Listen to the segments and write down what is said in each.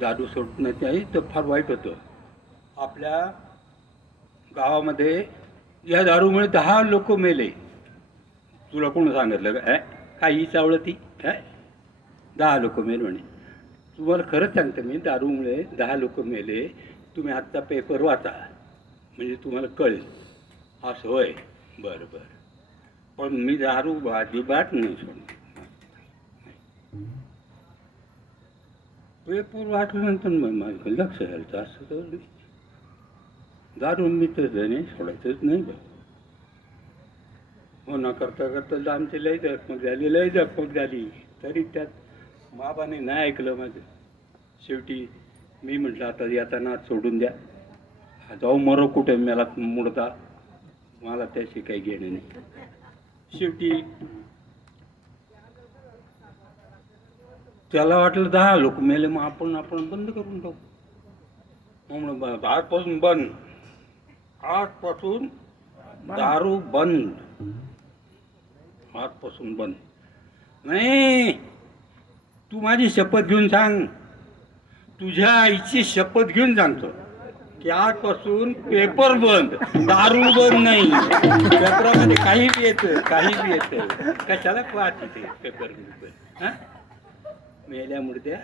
दारू सोडण्यात नाही तर फार वाईट होतं. आपल्या गावामध्ये या दारूमुळे 10 लोक मेले. तुला कोण सांगितलं का? काही चावलं ती 10 लोक मेले म्हणे. तुम्हाला खरंच सांगतो मी, दारूमुळे 10 लोक मेले. तुम्ही आत्ता पेपर वाचा म्हणजे तुम्हाला कळेल. असं होय, बरं बरं. पण मी दारू अजिबात नाही सोडणार. पेपर वाचल्यानंतर मग माझं लक्ष घालतं असं तर नाही. दारू मी तर नाही सोडायचंच नाही बा. हो ना, करता करता आमची लय जखमक झाली तरी त्यात बाबाने नाही ऐकलं माझं. शेवटी मी म्हटलं आता याचा नाच सोडून द्या, जाऊ मरो कुठे मला मुडता, मला त्याशी काही घेणं नाही. शेवटी त्याला वाटलं 10 लोक मेले, मग आपण बंद करून टाकू. म्हणून आजपासून बंद, आजपासून दारू बंद, आजपासून बंद. नाही, तू माझी शपथ घेऊन सांग, तुझ्या आईची शपथ घेऊन सांगतो की आजपासून पेपर बंद, दारू बंद नाही. पेपरामध्ये काही बी येतं, काही बी येतं, कशाला पाहते ते पेपर हां मेल्या मुर्द्या.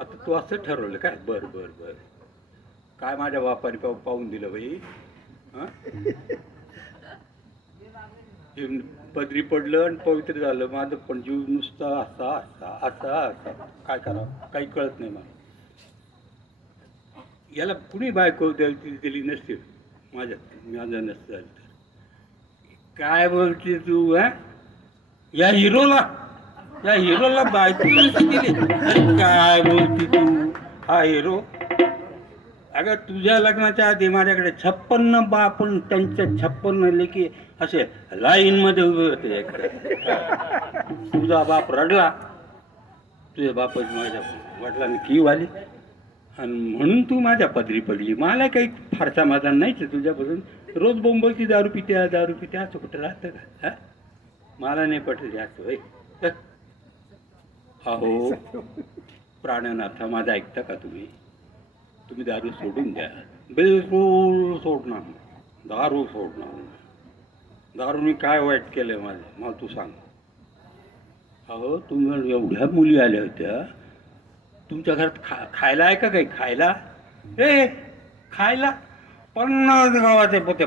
आता तू असं ठरवलं काय? बरं बरं बरं. काय माझ्या बापाने पाहून दिलं बाई. हां, पदरी पडलं आणि पवित्र झालं माझं, पण जीव नुसता असा असा असा असा. काय करावं काही कळत नाही मला. याला कुणी बायको दिली नसते माझं नसतं झालं तर. काय बोलते तू? या हिरोला बायको नसती दिली? अरे काय बोलती तू? हा हिरो, अगं तुझ्या लग्नाच्या आधी माझ्याकडे 56 बापण, त्यांच्या 56 लेकी असे लाईनमध्ये उभे होते इकडे. तुझा बाप रडला, तुझ्या बापाची माझ्या वडिलांनी कीव आली आणि म्हणून तू माझ्या पदरी पडली. मला काही फार समाधान नाहीच तुझ्यापासून. रोज बोंबलती दारू पिते असं कुठं राहतं का? हां, मला नाही पटलं असं. होय, अहो प्राणनाथा, माझा ऐकता का तुम्ही? तुम्ही दारू सोडून द्या. बिलकुल सोडणार नाही, दारू सोडणार नाही. दारूने काय वाईट केलं माझं, मला तू सांग. अहो तुम्ही एवढ्या मुली आल्या होत्या तुमच्या घरात, खायला आहे का काही? खायला खायला 50 गावाचे पोते